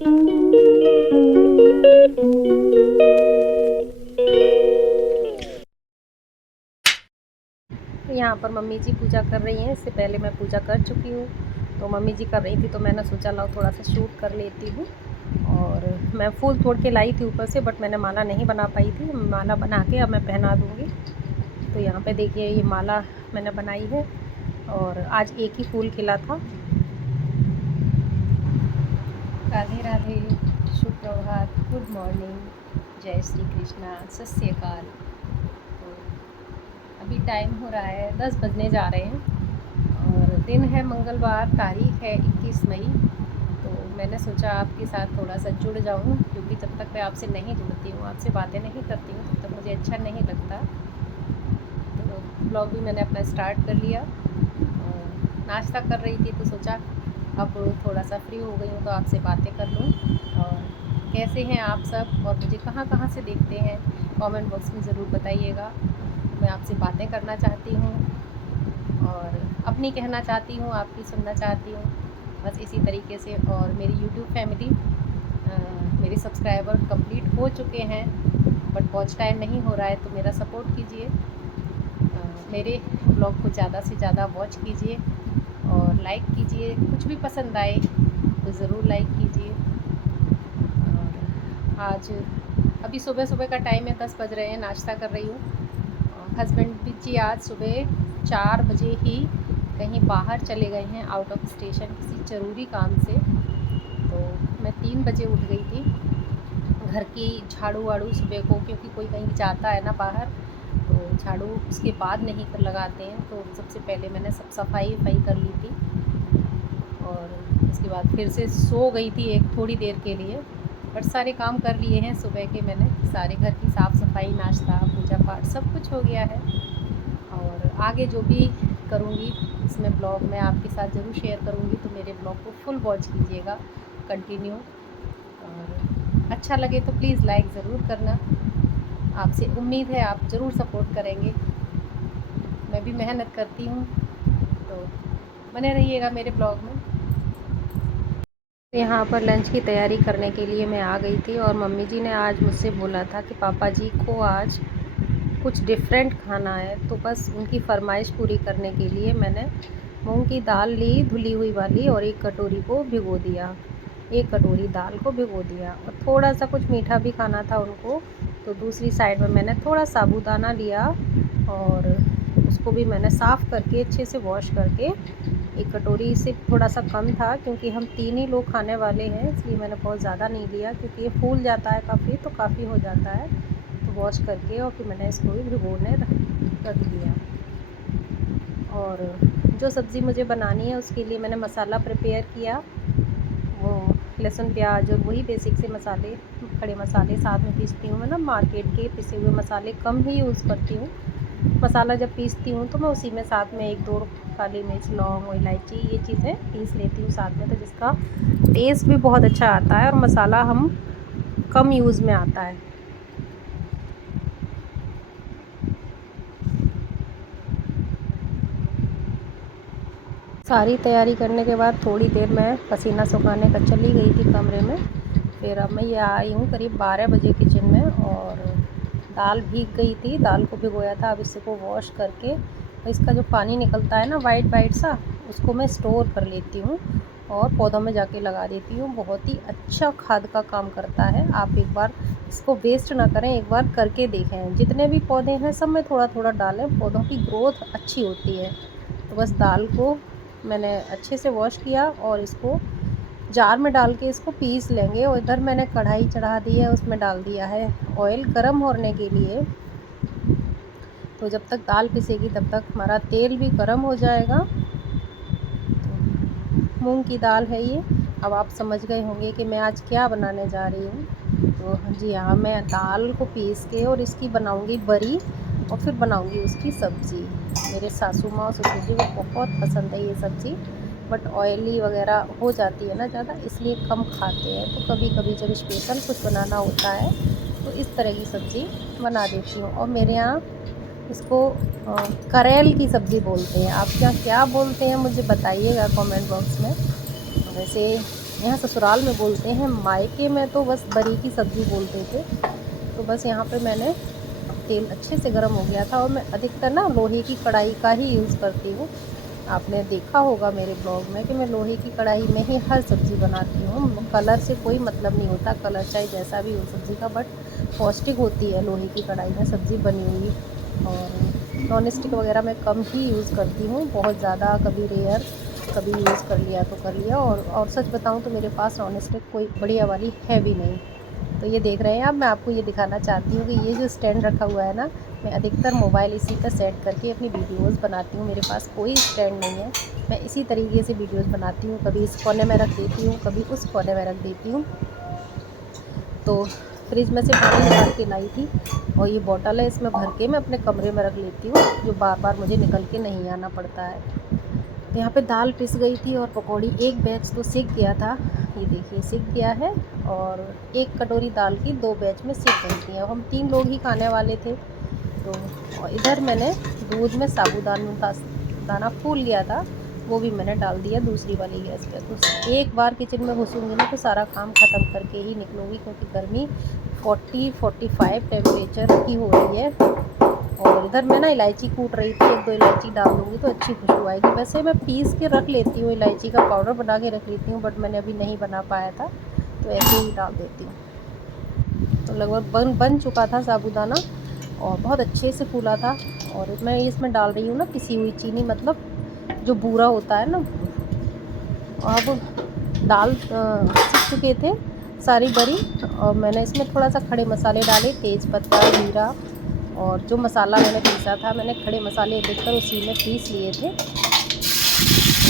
तो यहाँ पर मम्मी जी पूजा कर रही हैं। इससे पहले मैं पूजा कर चुकी हूँ, तो मम्मी जी कर रही थी तो मैंने सोचा लाओ थोड़ा सा शूट कर लेती हूँ। और मैं फूल तोड़ के लाई थी ऊपर से, बट मैंने माला नहीं बना पाई थी। माला बना के अब मैं पहना दूँगी। तो यहाँ पे देखिए ये माला मैंने बनाई है और आज एक ही फूल खिला था। राधे राधे, शुभ प्रभात, गुड मॉर्निंग, जय श्री कृष्णा, सत श्री अकाल। तो अभी टाइम हो रहा है 10 बजने जा रहे हैं और दिन है मंगलवार, तारीख है 21 मई। तो मैंने सोचा आपके साथ थोड़ा सा जुड़ जाऊं, क्योंकि जब तक मैं आपसे नहीं जुड़ती हूँ, आपसे बातें नहीं करती हूँ, तब तक मुझे अच्छा नहीं लगता। तो ब्लॉग भी मैंने अपना स्टार्ट कर लिया और नाश्ता कर रही थी, तो सोचा अब थोड़ा सा फ्री हो गई हूँ तो आपसे बातें कर लूँ। और कैसे हैं आप सब और मुझे कहाँ कहाँ से देखते हैं, कमेंट बॉक्स में ज़रूर बताइएगा। मैं आपसे बातें करना चाहती हूँ और अपनी कहना चाहती हूँ, आपकी सुनना चाहती हूँ, बस इसी तरीके से। और मेरी यूट्यूब फैमिली, मेरे सब्सक्राइबर कंप्लीट हो चुके हैं, बट वॉच टाइम नहीं हो रहा है, तो मेरा सपोर्ट कीजिए। मेरे ब्लॉग को ज़्यादा से ज़्यादा वॉच कीजिए और लाइक कीजिए। कुछ भी पसंद आए तो ज़रूर लाइक कीजिए। और आज अभी सुबह सुबह का टाइम है, 10 बज रहे हैं, नाश्ता कर रही हूँ। हस्बैंड भी जी आज सुबह 4 बजे ही कहीं बाहर चले गए हैं, आउट ऑफ स्टेशन, किसी ज़रूरी काम से। तो मैं 3 बजे उठ गई थी। घर की झाड़ू वाड़ू सुबह को, क्योंकि कोई कहीं जाता है ना बाहर, तो झाड़ू उसके बाद नहीं कर लगाते हैं, तो सबसे पहले मैंने सब सफाई वफाई कर ली थी। और उसके बाद फिर से सो गई थी एक थोड़ी देर के लिए, बट सारे काम कर लिए हैं सुबह के मैंने। सारे घर की साफ़ सफाई, नाश्ता, पूजा पाठ सब कुछ हो गया है। और आगे जो भी करूँगी इसमें ब्लॉग मैं आपके साथ ज़रूर शेयर करूँगी, तो मेरे ब्लॉग को फुल वॉच कीजिएगा, कंटिन्यू। और अच्छा लगे तो प्लीज़ लाइक ज़रूर करना। आपसे उम्मीद है आप ज़रूर सपोर्ट करेंगे। मैं भी मेहनत करती हूँ, तो बने रहिएगा मेरे ब्लॉग में। यहाँ पर लंच की तैयारी करने के लिए मैं आ गई थी और मम्मी जी ने आज मुझसे बोला था कि पापा जी को आज कुछ डिफरेंट खाना है, तो बस उनकी फरमाइश पूरी करने के लिए मैंने मूंग की दाल ली, धुली हुई वाली, और एक कटोरी को भिगो दिया। एक कटोरी दाल को भिगो दिया और थोड़ा सा कुछ मीठा भी खाना था उनको, तो दूसरी साइड में मैंने थोड़ा साबूदाना लिया और उसको भी मैंने साफ़ करके अच्छे से वॉश करके, एक कटोरी से थोड़ा सा कम था क्योंकि हम 3 ही लोग खाने वाले हैं, इसलिए मैंने बहुत ज़्यादा नहीं लिया, क्योंकि ये फूल जाता है काफ़ी, तो काफ़ी हो जाता है। तो वॉश करके और फिर मैंने इसको भी भिगोने रख दिया। और जो सब्ज़ी मुझे बनानी है उसके लिए मैंने मसाला प्रिपेयर किया, वो लहसुन प्याज और वही बेसिक से मसाले, खड़े मसाले साथ में पीसती हूँ मैं ना, मार्केट के पिसे हुए मसाले कम ही यूज़ करती हूँ। मसाला जब पीसती हूँ तो मैं उसी में साथ में 1-2 काली मिर्च, लौंग और इलायची, ये चीज़ें पीस लेती हूँ साथ में, तो जिसका टेस्ट भी बहुत अच्छा आता है और मसाला हम कम यूज़ में आता है। सारी तैयारी करने के बाद थोड़ी देर मैं पसीना सुखाने का चली गई थी कमरे में। फिर अब मैं ये आई हूँ करीब 12 बजे किचन में, और दाल भीग गई थी, दाल को भिगोया था। अब इसको वॉश करके इसका जो पानी निकलता है ना वाइट वाइट सा, उसको मैं स्टोर कर लेती हूँ और पौधों में जाके लगा देती हूँ। बहुत ही अच्छा खाद का काम करता है। आप एक बार इसको वेस्ट ना करें, एक बार करके देखें। जितने भी पौधे हैं सब में थोड़ा थोड़ा डालें, पौधों की ग्रोथ अच्छी होती है। तो बस दाल को मैंने अच्छे से वॉश किया और इसको जार में डाल के इसको पीस लेंगे। और इधर मैंने कढ़ाई चढ़ा दी है, उसमें डाल दिया है ऑयल गर्म होने के लिए। तो जब तक दाल पिसेगी तब तक हमारा तेल भी गर्म हो जाएगा। तो मूंग की दाल है ये। अब आप समझ गए होंगे कि मैं आज क्या बनाने जा रही हूँ। तो जी हाँ, मैं दाल को पीस के और इसकी बनाऊँगी बरी, और फिर बनाऊँगी उसकी सब्ज़ी। मेरे सासू माँ और ससुर जी को बहुत पसंद है ये सब्ज़ी, बट ऑयली वगैरह हो जाती है ना ज़्यादा, इसलिए कम खाते हैं। तो कभी कभी जब स्पेशल कुछ बनाना होता है तो इस तरह की सब्ज़ी बना देती हूँ। और मेरे यहाँ इसको करेल की सब्ज़ी बोलते हैं। आप क्या क्या बोलते हैं मुझे बताइएगा कमेंट बॉक्स में। वैसे यहाँ ससुराल में बोलते हैं, मायके में तो बस बरी की सब्ज़ी बोलते थे। तो बस यहाँ पे मैंने तेल अच्छे से गर्म हो गया था और मैं अधिकतर ना लोहे की कढ़ाई का ही यूज़ करती हूँ। आपने देखा होगा मेरे ब्लॉग में कि मैं लोहे की कढ़ाई में ही हर सब्ज़ी बनाती हूँ। कलर से कोई मतलब नहीं होता, कलर चाहे जैसा भी हो सब्ज़ी का, बट पौष्टिक होती है लोहे की कढ़ाई में सब्ज़ी बनी हुई। और नॉन स्टिक वगैरह मैं कम ही यूज़ करती हूँ, बहुत ज़्यादा, कभी रेयर, कभी यूज़ कर लिया तो कर लिया। और सच बताऊँ तो मेरे पास नॉन स्टिक कोई बढ़िया वाली है भी नहीं। तो ये देख रहे हैं आप, मैं आपको ये दिखाना चाहती हूँ कि ये जो स्टैंड रखा हुआ है ना, मैं अधिकतर मोबाइल इसी पर सेट करके अपनी वीडियोस बनाती हूँ। मेरे पास कोई स्टैंड नहीं है, मैं इसी तरीके से वीडियोस बनाती हूँ। कभी इस कोने में रख देती हूँ, कभी उस कोने में रख देती हूँ। तो फ्रिज में से पानी निकाल के लाई थी और ये बॉटल है, इसमें भर के मैं अपने कमरे में रख लेती हूँ, जो बार बार मुझे निकल के नहीं आना पड़ता है। तो यहाँ पे दाल पिस गई थी और पकौड़ी एक बैच तो सिक गया था, ये देखिए सिक गया है। और एक कटोरी दाल की 2 बैच में सिक गई थी। अब हम 3 लोग ही खाने वाले थे। तो और इधर मैंने दूध में साबूदाना दाना फूल गया था, वो भी मैंने डाल दिया दूसरी वाली गैस पे। तो एक बार किचन में घुसूँगी ना तो सारा काम ख़त्म करके ही निकलूँगी, क्योंकि गर्मी 40-45 टेम्परेचर की हो रही है। और इधर मैं ना इलायची कूट रही थी, 1-2 इलायची डाल दूँगी तो अच्छी खुशबू आएगी। वैसे मैं पीस के रख लेती हूँ, इलायची का पाउडर बना के रख लेती हूँ, बट मैंने अभी नहीं बना पाया था तो ऐसे ही डाल देती हूँ। तो लगभग बन चुका था साबूदाना और बहुत अच्छे से फूला था। और मैं इसमें डाल रही हूँ ना पिसी हुई चीनी, मतलब जो बूरा होता है ना। अब दाल सीख चुके थे सारी बरी, और मैंने इसमें थोड़ा सा खड़े मसाले डाले, तेज़ पत्ता, जीरा, और जो मसाला मैंने पीसा था, मैंने खड़े मसाले देखकर उसी में पीस लिए थे। तो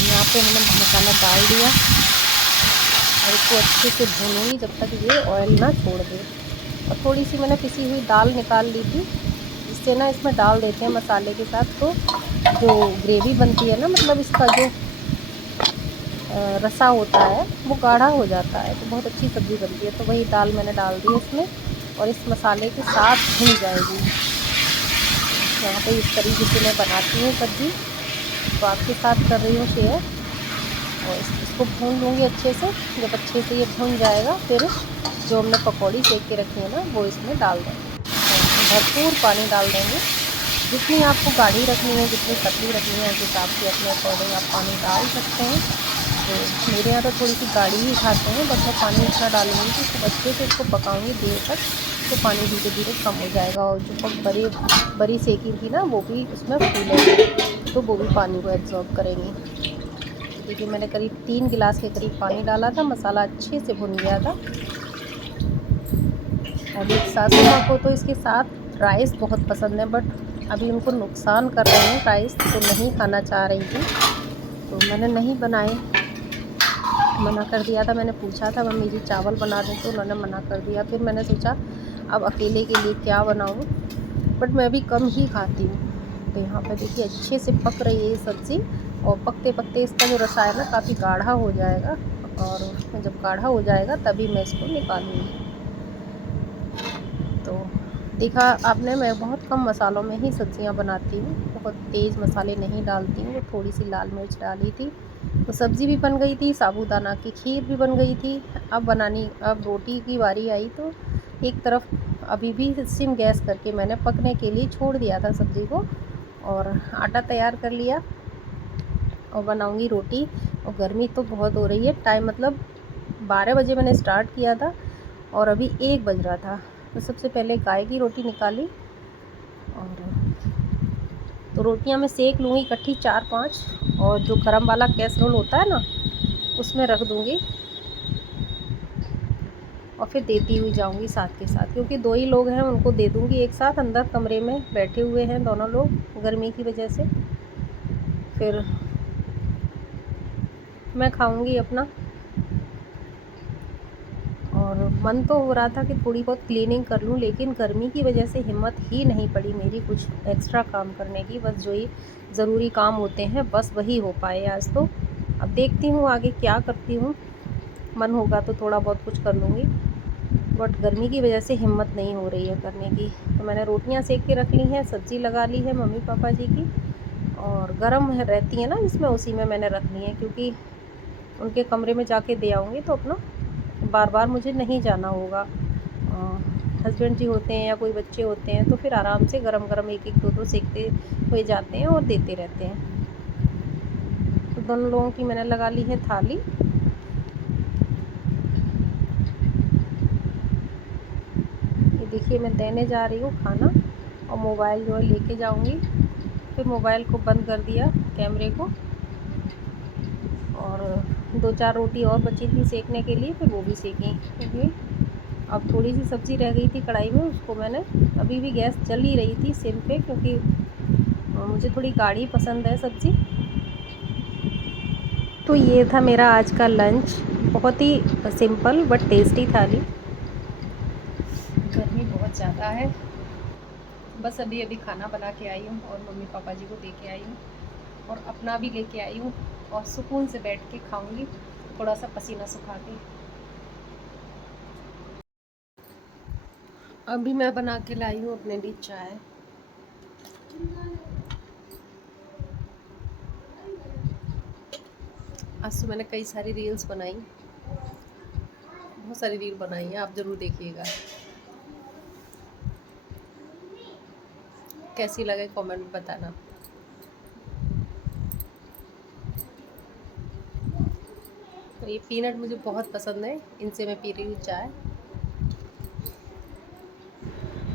यहाँ पे मैंने मसाला डाल दिया और इसको अच्छे से भूनूंगी जब तक ये ऑयल ना छोड़ दे। और थोड़ी सी मैंने पिसी हुई दाल निकाल ली थी, इससे ना इसमें डाल देते हैं मसाले के साथ, तो जो ग्रेवी बनती है ना, मतलब इसका जो रसा होता है वो गाढ़ा हो जाता है, तो बहुत अच्छी सब्ज़ी बनती है। तो वही दाल मैंने डाल दी इसमें और इस मसाले के साथ भून जाएगी। यहाँ पे इस तरीके से मैं बनाती हूँ सब्ज़ी, तो आपके साथ कर रही हूँ शेयर। और इसको भून लूँगी अच्छे से। जब अच्छे से ये भून जाएगा, फिर जो हमने पकौड़ी सेक के रखी है ना, वो इसमें डाल देंगे और भरपूर पानी डाल देंगे। जितनी आपको गाढ़ी रखनी है, जितनी पतली रखनी है, उस हिसाब से अपने अकॉर्डिंग आप पानी डाल सकते हैं। तो मेरे यहाँ तो थोड़ी सी गाढ़ी ही खाते हैं, बट मैं पानी इतना डालूँगी कि खूब अच्छे से इसको पकाऊँगी देर तक, तो पानी धीरे धीरे कम हो जाएगा और जो बरी सेकी थी ना, वो भी उसमें फूलेंगी, तो वो भी पानी को एब्जॉर्ब करेंगी। देखिए मैंने करीब 3 गिलास के करीब पानी डाला था, मसाला अच्छे से भुन गया था। और मेरी सासू माँ को तो इसके साथ राइस बहुत पसंद है, बट अभी उनको नुकसान कर रहे हैं राइस, तो नहीं खाना चाह रही थी, तो मैंने नहीं बनाए, मना कर दिया था। मैंने पूछा था मम्मी जी चावल बना दें, तो उन्होंने मना कर दिया। फिर मैंने सोचा अब अकेले के लिए क्या बनाऊँ, बट मैं भी कम ही खाती हूँ। तो यहाँ पे देखिए अच्छे से पक रही है ये सब्ज़ी, और पकते पकते इसका जो रसा है ना काफ़ी गाढ़ा हो जाएगा, और जब गाढ़ा हो जाएगा तभी मैं इसको निकालूँगी। तो देखा आपने, मैं बहुत कम मसालों में ही सब्ज़ियाँ बनाती हूँ, बहुत तेज़ मसाले नहीं डालती हूँ। थोड़ी सी लाल मिर्च डाली थी, तो सब्ज़ी भी बन गई थी, साबूदाना की खीर भी बन गई थी। अब रोटी की बारी आई, तो एक तरफ अभी भी सिम गैस करके मैंने पकने के लिए छोड़ दिया था सब्ज़ी को, और आटा तैयार कर लिया और बनाऊँगी रोटी। और गर्मी तो बहुत हो रही है, टाइम मतलब 12 बजे मैंने स्टार्ट किया था और अभी 1 बज रहा था। तो सबसे पहले गाय की रोटी निकाली, और तो रोटियां मैं सेक लूँगी इकट्ठी 4-5, और जो गरम वाला कैसरोल होता है ना, उसमें रख दूँगी और फिर देती हुई जाऊँगी साथ के साथ, क्योंकि 2 ही लोग हैं, उनको दे दूँगी एक साथ। अंदर कमरे में बैठे हुए हैं दोनों लोग गर्मी की वजह से, फिर मैं खाऊँगी अपना। और मन तो हो रहा था कि थोड़ी बहुत क्लीनिंग कर लूँ, लेकिन गर्मी की वजह से हिम्मत ही नहीं पड़ी मेरी कुछ एक्स्ट्रा काम करने की। बस जो ही ज़रूरी काम होते हैं बस वही हो पाए आज तो। अब देखती हूँ आगे क्या करती हूँ, मन होगा तो थोड़ा बहुत कुछ कर लूँगी, बट गर्मी की वजह से हिम्मत नहीं हो रही है करने की। तो मैंने रोटियां सेक के रख ली हैं, सब्ज़ी लगा ली है मम्मी पापा जी की, और गर्म रहती है ना इसमें, उसी में मैंने रख ली है, क्योंकि उनके कमरे में जाके दे आऊँगी, तो अपना बार बार मुझे नहीं जाना होगा। हस्बैंड जी होते हैं या कोई बच्चे होते हैं तो फिर आराम से गरम गरम एक एक दो दो सेकते हुए जाते हैं और देते रहते हैं। तो दोनों लोगों की मैंने लगा ली है थाली। ये देखिए मैं देने जा रही हूँ खाना, और मोबाइल जो है लेके जाऊँगी। फिर मोबाइल को बंद कर दिया, कैमरे को, और 2-4 रोटी और बची थी सेकने के लिए, फिर वो भी सेकी। क्योंकि अब थोड़ी सी सब्ज़ी रह गई थी कढ़ाई में, उसको मैंने, अभी भी गैस जल ही रही थी सिम पे, क्योंकि मुझे थोड़ी गाढ़ी पसंद है सब्ज़ी। तो ये था मेरा आज का लंच, बहुत ही सिंपल बट टेस्टी थाली। गर्मी बहुत ज़्यादा है, बस अभी अभी खाना बना के आई हूँ और मम्मी पापा जी को दे के आई हूँ, और अपना भी लेके आई हूँ, और सुकून से बैठ के खाऊंगी, थोड़ा सा पसीना सुखा के। अभी मैं बना के लाई हूँ अपने लिए चाय। आज तो मैंने कई सारी रील्स बनाई, बहुत सारी रील बनाई है, आप ज़रूर देखिएगा। कैसी लगे कमेंट में बताना। तो ये पीनट मुझे बहुत पसंद है, इनसे मैं पी रही हूँ चाय।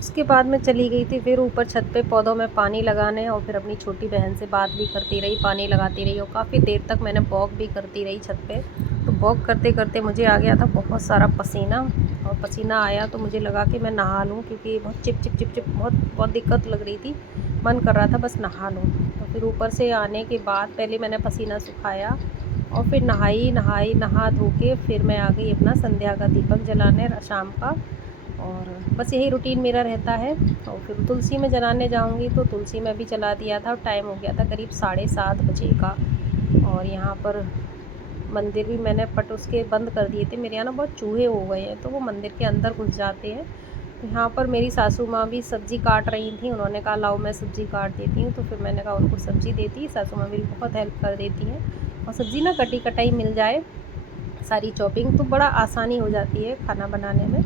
उसके बाद मैं चली गई थी फिर ऊपर छत पे पौधों में पानी लगाने, और फिर अपनी छोटी बहन से बात भी करती रही, पानी लगाती रही, और काफ़ी देर तक मैंने वॉक भी करती रही छत पे। तो वॉक करते करते मुझे आ गया था बहुत सारा पसीना, और पसीना आया तो मुझे लगा कि मैं नहा लूँ, क्योंकि बहुत चिप चिप चिप चिप बहुत दिक्कत लग रही थी, मन कर रहा था बस नहा लूँ। तो फिर ऊपर से आने के बाद पहले मैंने पसीना सुखाया, और फिर नहा धो के फिर मैं आ गई अपना संध्या का दीपक जलाने शाम का। और बस यही रूटीन मेरा रहता है। और फिर तुलसी में जलाने जाऊंगी, तो तुलसी में भी जला दिया था, और टाइम हो गया था करीब 7:30 बजे का। और यहाँ पर मंदिर भी मैंने पट उसके बंद कर दिए थे, मेरे यहाँ ना बहुत चूहे हो गए हैं, तो वो मंदिर के अंदर घुस जाते हैं। तो यहाँ पर मेरी सासू माँ भी सब्ज़ी काट रही थी, उन्होंने कहा लाओ मैं सब्ज़ी काट देती हूँ, तो फिर मैंने कहा उनको सब्ज़ी देती। सासू माँ मेरी बहुत हेल्प कर देती हैं, और सब्ज़ी ना कटी कटाई मिल जाए, सारी चॉपिंग, तो बड़ा आसानी हो जाती है खाना बनाने में।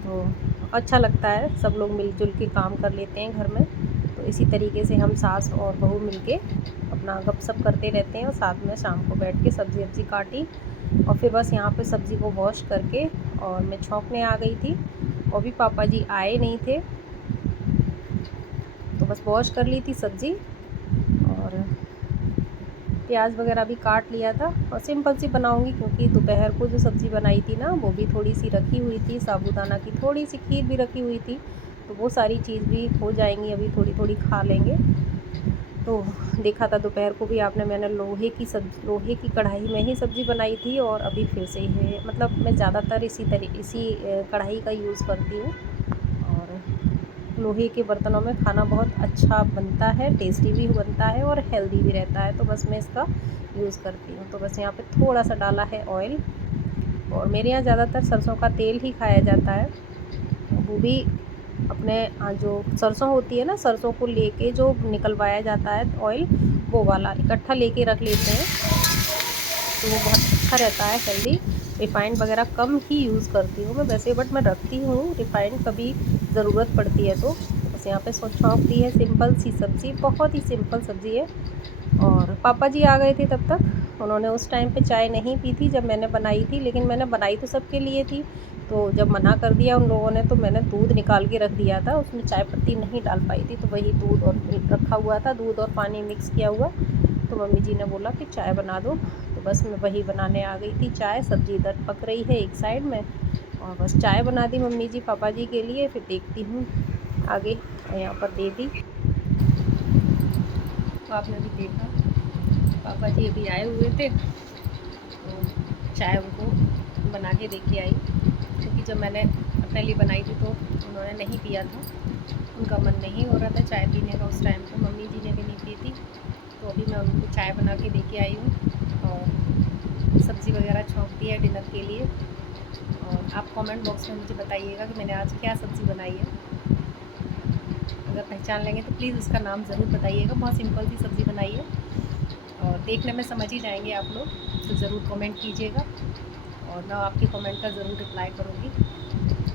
तो अच्छा लगता है, सब लोग मिलजुल के काम कर लेते हैं घर में। तो इसी तरीके से हम सास और बहू मिलके अपना गपशप करते रहते हैं, और साथ में शाम को बैठ के सब्ज़ी वब्ज़ी काटी, और फिर बस यहाँ पे सब्ज़ी को वॉश करके और मैं छौंकने आ गई थी। और भी पापा जी आए नहीं थे, तो बस वॉश कर ली थी सब्ज़ी, और प्याज वगैरह भी काट लिया था। और सिंपल सी बनाऊंगी, क्योंकि दोपहर को जो सब्ज़ी बनाई थी ना, वो भी थोड़ी सी रखी हुई थी, साबूदाना की थोड़ी सी खीर भी रखी हुई थी, तो वो सारी चीज़ भी हो जाएंगी, अभी थोड़ी थोड़ी खा लेंगे। तो देखा था दोपहर को भी आपने, मैंने लोहे की कढ़ाई में ही सब्ज़ी बनाई थी, और अभी फिर से है, मतलब मैं ज़्यादातर इसी कढ़ाई का यूज़ करती हूँ। और लोहे के बर्तनों में खाना बहुत अच्छा बनता है, टेस्टी भी बनता है, और हेल्दी भी रहता है, तो बस मैं इसका यूज़ करती हूँ। तो बस यहाँ पे थोड़ा सा डाला है ऑयल, और मेरे यहाँ ज़्यादातर सरसों का तेल ही खाया जाता है। वो भी अपने जो सरसों होती है ना, सरसों को लेके जो निकलवाया जाता है ऑयल, वो वाला इकट्ठा लेके रख लेते हैं, तो वो बहुत अच्छा रहता है, हेल्दी। रिफ़ाइंड वगैरह कम ही यूज़ करती हूँ मैं वैसे, बट मैं रखती हूँ रिफ़ाइंड, कभी ज़रूरत पड़ती है तो। बस यहाँ पे छौंक दी है, सिंपल सी सब्ज़ी, बहुत ही सिंपल सब्ज़ी है। और पापा जी आ गए थे तब तक, उन्होंने उस टाइम पे चाय नहीं पी थी जब मैंने बनाई थी, लेकिन मैंने बनाई तो सबके लिए थी। तो जब मना कर दिया उन लोगों ने, तो मैंने दूध निकाल के रख दिया था, उसमें चाय पत्ती नहीं डाल पाई थी, तो वही दूध और मिल्क रखा हुआ था, दूध और पानी मिक्स किया हुआ। तो मम्मी जी ने बोला कि चाय बना दो, तो बस मैं वही बनाने आ गई थी चाय। सब्ज़ी इधर पक रही है एक साइड में, और बस चाय बना दी मम्मी जी पापा जी के लिए, फिर देखती हूँ आगे। और यहाँ पर दे दी, तो आपने भी देखा पापा जी अभी आए हुए थे, तो चाय उनको बना के दे के आई, क्योंकि जब मैंने अपने लिए बनाई थी तो उन्होंने नहीं पिया था, उनका मन नहीं हो रहा था चाय पीने का उस टाइम पे, मम्मी जी ने भी नहीं पी थी। तो अभी मैं उनको चाय बना के दे के आई हूँ, और सब्ज़ी वगैरह छौंक दी है डिनर के लिए। और आप कमेंट बॉक्स में मुझे बताइएगा कि मैंने आज क्या सब्ज़ी बनाई है, अगर पहचान लेंगे तो प्लीज़ उसका नाम ज़रूर बताइएगा। बहुत सिंपल सी सब्ज़ी बनाई है, और देखने में समझ ही जाएंगे आप लोग। तो ज़रूर कमेंट कीजिएगा और मैं आपके कमेंट का ज़रूर रिप्लाई करूँगी।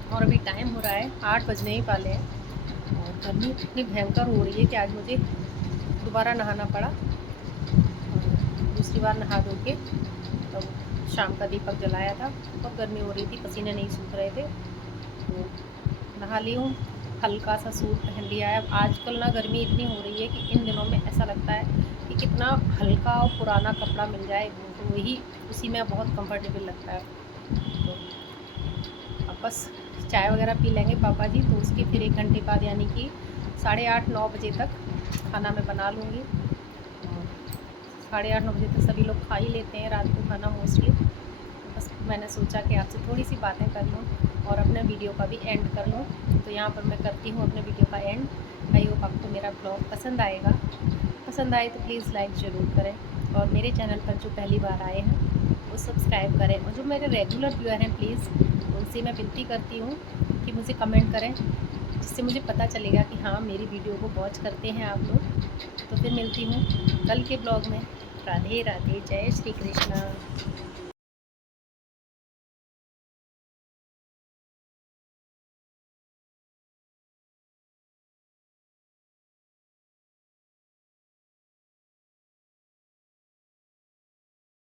और अभी टाइम हो रहा है 8 बजने ही वाले हैं और गर्मी इतनी भयंकर हो रही है कि आज मुझे दोबारा नहाना पड़ा। और दूसरी बार नहा धो के तो शाम का दीपक जलाया था। बहुत गर्मी हो रही थी, पसीने नहीं सूख रहे थे, तो नहा ली हूँ। हल्का सा सूट पहन लिया है। आजकल ना गर्मी इतनी हो रही है कि इन दिनों में ऐसा लगता है कि कितना हल्का और पुराना कपड़ा मिल जाए तो वही उसी में बहुत कंफर्टेबल लगता है। तो अब बस चाय वगैरह पी लेंगे पापा जी, तो उसके फिर 1 घंटे बाद यानी कि 8:30-9 बजे तक खाना मैं बना लूँगी। और 8:30-9 बजे तक सभी लोग खा ही लेते हैं रात को खाना मोस्टली। बस मैंने सोचा कि आपसे थोड़ी सी बातें कर लूँ और अपने वीडियो का भी एंड कर लूँ। तो यहाँ पर मैं करती हूँ अपने वीडियो का एंड। आई होप आपको मेरा ब्लॉग पसंद आएगा। पसंद आए तो प्लीज़ लाइक ज़रूर करें और मेरे चैनल पर जो पहली बार आए हैं वो सब्सक्राइब करें, और जो मेरे रेगुलर व्यूअर हैं प्लीज़ उनसे मैं विनती करती हूँ कि मुझे कमेंट करें, जिससे मुझे पता चलेगा कि हाँ मेरी वीडियो को वॉच करते हैं आप लोग। तो फिर मिलती हूँ कल के ब्लॉग में। राधे राधे, जय श्री कृष्णा।